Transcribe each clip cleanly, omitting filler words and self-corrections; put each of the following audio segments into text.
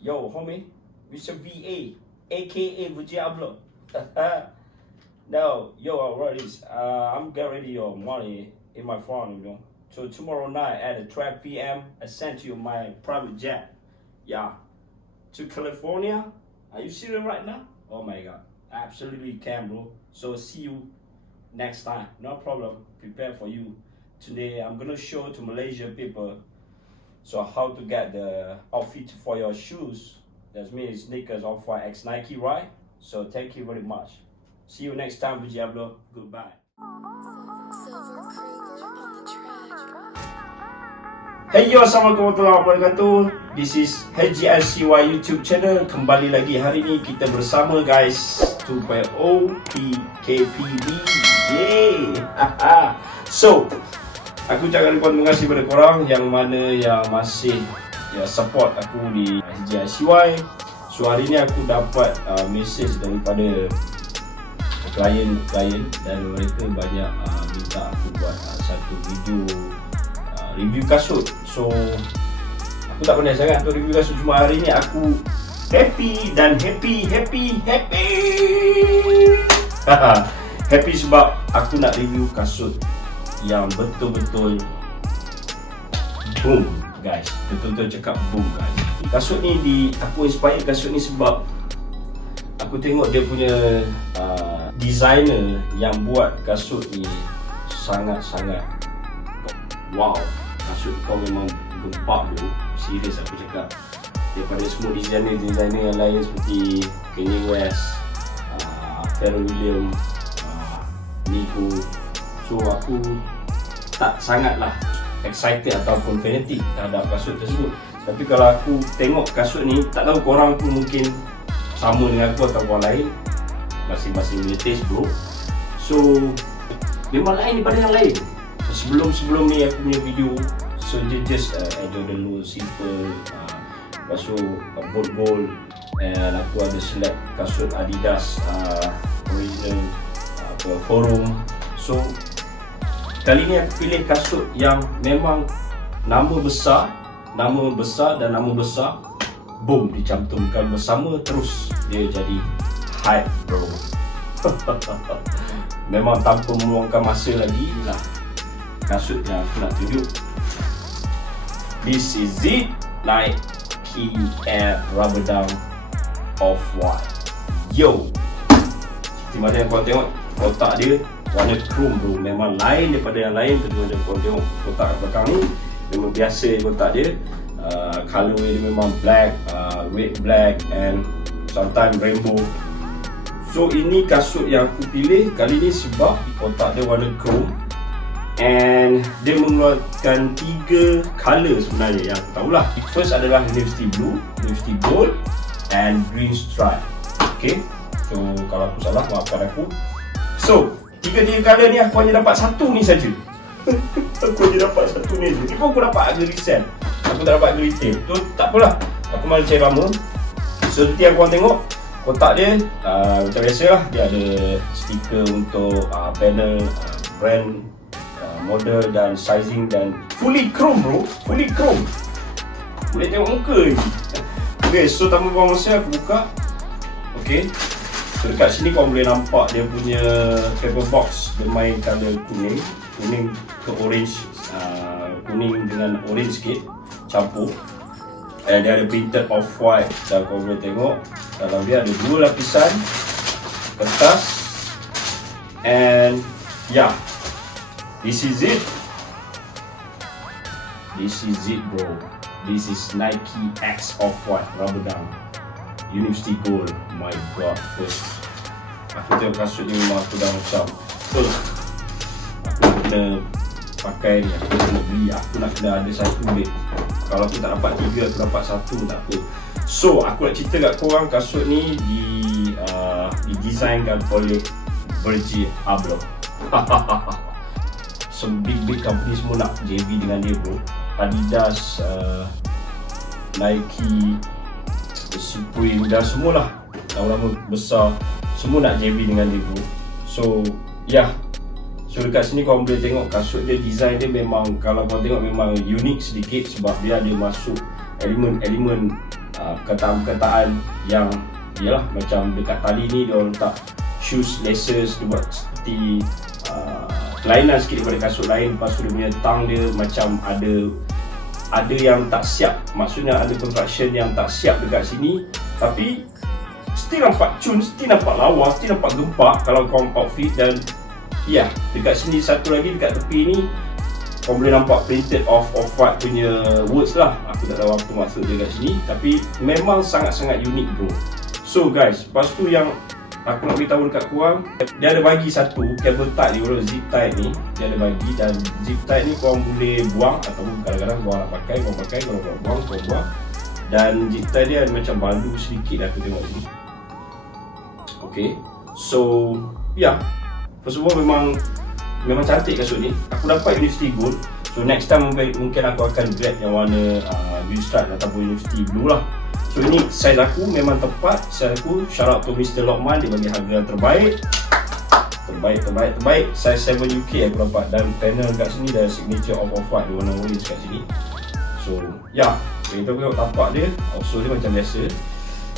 Yo, homie, Mr. VA, aka Vijayablo. No, yo, what it is? I'm getting ready your money in my phone, you know. So tomorrow night at 12 p.m., I sent you my private jet. Yeah, to California. Are you serious right now? Oh my God, absolutely can, bro. So see you next time. No problem. Prepare for you. Today I'm gonna show to Malaysia people so how to get the outfit for your shoes. That means sneakers Off-White X Nike, right? So thank you very much. See you next time, Vijayablo. Goodbye. Hey yo, assalamualaikum warahmatullahi wabarakatuh. This is HGLCY YouTube channel. Kembali lagi hari ni kita bersama guys 2.0 PKPD. Yay! So, aku ucapkan terima kasih kepada korang yang mana yang masih support aku di HGLCY. So hari ni aku dapat message daripada klien dan mereka banyak minta aku buat satu video review kasut. So aku tak pandai sangat untuk review kasut, cuma hari ni aku happy happy sebab aku nak review kasut yang betul-betul boom guys. Betul-betul cakap boom guys. Kasut ni aku inspire kasut ni sebab aku tengok dia punya designer yang buat kasut ni sangat-sangat wow. Kasut kau memang gempak tu. Serius aku cakap. Daripada semua designer yang lain seperti Kanye West, Pharrell Williams, Nico. So aku tak sangatlah excited ataupun fanatik terhadap kasut tersebut. Tapi kalau aku tengok kasut ni, tak tahu korang pun mungkin sama dengan aku atau orang lain. Masing-masing punya taste bro. So memang lain daripada yang lain. Sebelum ni aku punya video, so dia just Jordan Low simple, lepas tu boat gold, and aku ada select kasut Adidas original forum. So kali ni aku pilih kasut yang memang nama besar dan nama besar boom dicantumkan bersama, terus dia jadi hype bro. Memang tanpa meluangkan masa lagi lah kasut yang aku nak tunjuk. This is it, Nike Air Rubber Down Off-White. Yo, seperti mana yang korang tengok, kotak dia warna chrome bro. Memang lain daripada yang lain. Tadi macam korang tengok kotak belakang ni, memang biasa kotak dia. Color dia memang black, red black and sometimes rainbow. So ini kasut yang aku pilih kali ni sebab kotak dia warna chrome. And dia mengeluarkan 3 color sebenarnya yang aku tahulah. First adalah University Blue, University Gold and Green Stripe. Okay, so kalau aku salah maafkan aku. So 3 color ni aku hanya dapat satu ni saja. Aku hanya dapat satu ni saja. Ni pun aku dapat harga resell, aku tak dapat harga retail. Tu tak apalah, aku malah cari lama. So seperti yang korang tengok, kotak dia macam biasa lah. Dia ada stiker untuk panel, brand, model dan sizing, dan fully chrome bro, fully chrome. Boleh tengok muka ni. Okay, so tanpa buang masa aku buka. Okay, so dekat sini korang boleh nampak dia punya paper box. Dia main colour kuning ke orange, kuning dengan orange sikit campur. Dan dia ada printed off-white. Dan korang boleh tengok dalam dia ada 2 lapisan kertas. And yeah, this is it bro. This is Nike X Off-White Rubber Down University Gold. My god, first aku tengok kasut ni memang aku dah macam aku kena pakai ni, aku kena beli, aku nak kena ada satu beg. Kalau aku tak dapat 3, aku dapat 1 tak apa. So aku nak cerita kat korang, kasut ni didesignkan oleh Virgil Abloh. Some big company semua nak JV dengan dia bro. Adidas, Nike, Supreme dan semualah lama-lama besar semua nak JV dengan dia bro. So yeah, so dekat sini korang boleh tengok kasut dia, design dia memang, kalau korang tengok memang unik sedikit sebab dia ada masuk elemen-elemen perkataan-perkataan yang yalah macam dekat tali ni dia orang letak shoes laces, dia buat seperti kelainan sikit daripada kasut lain. Lepas tu dia punya tang dia macam ada yang tak siap, maksudnya ada construction yang tak siap dekat sini, tapi still nampak cun, still nampak lawa, still nampak gempak kalau kau outfit. Dan ya, dekat sini satu lagi dekat tepi ni kau boleh nampak printed Off-White punya words lah. Aku tak tahu apa maksud dia kat sini, tapi memang sangat-sangat unik bro. So guys, lepas tu yang aku nak beritahu dekat korang, dia ada bagi satu cable tie ni, orang zip tie ni dia ada bagi. Dan zip tie ni korang boleh buang ataupun kadang-kadang korang nak pakai, korang pakai, korang buang, korang buang. Dan zip tie dia ada macam balu sedikit, aku tengok ni. Okay, so ya, first of all memang cantik kasut ni. Aku dapat University Gold. So next time mungkin aku akan grab yang warna Winstrike ataupun University Blue lah. So ini size aku memang tepat. Size aku, shout out to Mr. Lokman, dia bagi harga yang terbaik. Size 7 UK aku dapat. Dan panel kat sini dah signature of Off-White, dia warna orange kat sini. So ya, kita tengok tapak dia. Also dia macam biasa,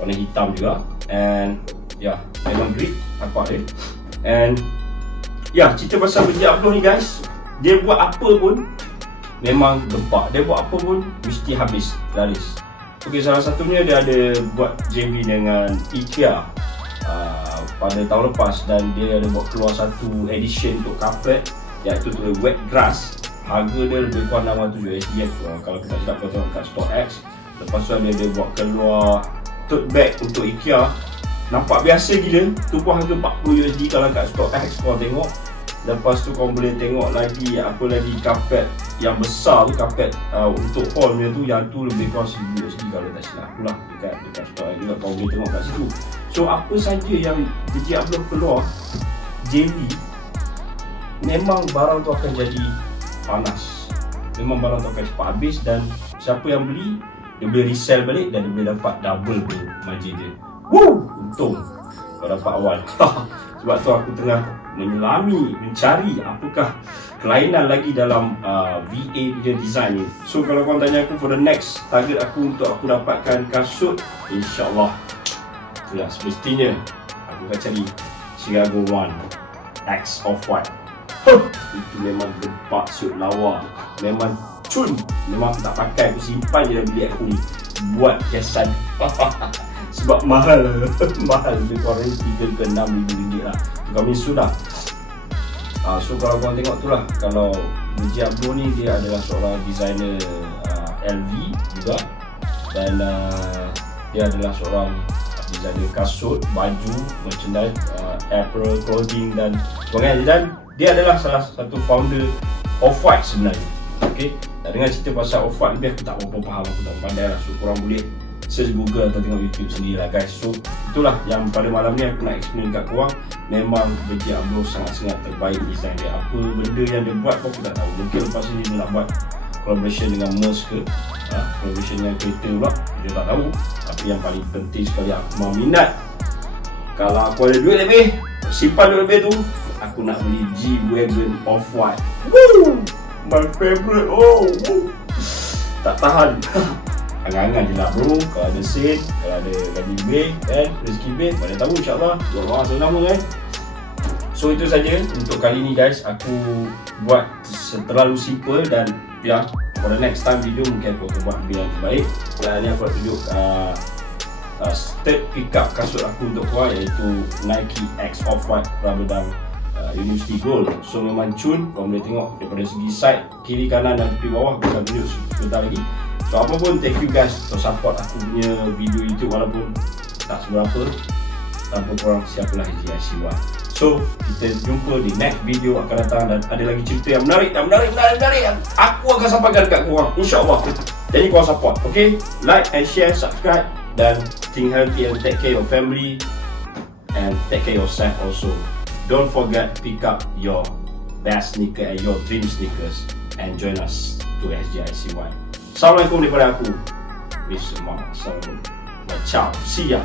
warna hitam juga. And ya, memang grip tapak dia. And ya, cerita pasal Virgil Abloh ni guys, dia buat apa pun memang gempak. Dia buat apa pun mesti habis, laris. Okay, salah satunya dia ada buat JV dengan IKEA pada tahun lepas. Dan dia ada buat keluar satu edition untuk carpet, iaitu tulis wet grass. Harga dia lebih kurang $600 kalau kita tidak tengok kat StoreX. Lepas tu dia buat keluar tote bag untuk IKEA. Nampak biasa gila, tu pun harga $40 kalau kat StoreX korang tengok. Lepas tu korang boleh tengok lagi apa lagi, karpet yang besar tu, karpet untuk hall punya tu, yang tu lebih kurang $1000 kalau tak silap aku lah, dekat StoreX juga korang boleh tengok kat situ. So apa saja yang Virgil Abloh keluar JV, memang barang tu akan jadi panas, memang barang tu akan cepat habis. Dan siapa yang beli, dia boleh resell balik dan dia boleh dapat double pun margin dia. Woo! Untung kau dapat awal. Sebab tu aku tengah mencari apakah kelainan lagi dalam VA punya design ni. So kalau korang tanya aku for the next target aku untuk aku dapatkan kasut, InsyaAllah itulah semestinya aku akan cari Chicago One X Off-White. Itu memang gempak suit lawa, memang cun. Memang aku tak pakai, aku simpan je dalam bilik aku ni buat kesan. Sebab mahal lebih kurang RM3 ke RM6,000 lah. Tu kami sudah. So kalau korang tengok tu lah, kalau Virgil Abloh ni dia adalah seorang designer LV juga. Dan dia adalah seorang designer kasut, baju, merchandise, apparel, clothing dan sebagainya. Dan dia adalah salah satu founder Off-White sebenarnya. Okay, dan dengan cerita pasal Off-White lebih aku tak berapa faham, aku tak pandai lah. So korang boleh search Google atau tengok YouTube sendiri lah guys. So itulah yang pada malam ni aku nak explain kat korang. Memang Virgil Abloh sangat-sangat terbaik design dia. Apa benda yang dia buat pun aku tak tahu. Mungkin lepas ni dia nak buat collaboration dengan Merce ke, collaboration dengan kereta pula, dia tak tahu. Tapi yang paling penting sekali, aku memang minat. Kalau aku ada duit lebih, simpan duit lebih tu, aku nak beli G-Wagon Off-White. Woo! My favourite. Oh, woo! Tak tahan. Angan-angan je lah bro, kalau ada sen, kalau ada gaji lebih kan, rezeki lebih, mana tahu insyaAllah doa selama kan. So itu saja untuk kali ni guys, aku buat terlalu simple. Dan ya, for the next time video mungkin aku akan buat lebih yang terbaik. Dan ni aku nak tunjuk third pick up kasut aku untuk korang, iaitu Nike X Off-White Rubber Dunk University Gold. So memang cun, korang boleh tengok daripada segi side, kiri, kanan dan tepi bawah. Aku akan tunjuk sebentar lagi. So apa pun, thank you guys untuk support aku punya video YouTube walaupun tak seberapa. Tanpa korang siapalah HGIC1. So kita jumpa di next video akan datang. Dan ada lagi cerita yang menarik yang aku akan sampaikan dekat korang, InsyaAllah. Jadi korang support, okay? Like and share, subscribe. Dan think healthy and take care your family. And take care yourself also. Don't forget, pick up your best sneaker and your dream sneakers. And join us to HGIC1. Assalamualaikum daripada aku. Assalamualaikum. Ciao. See ya.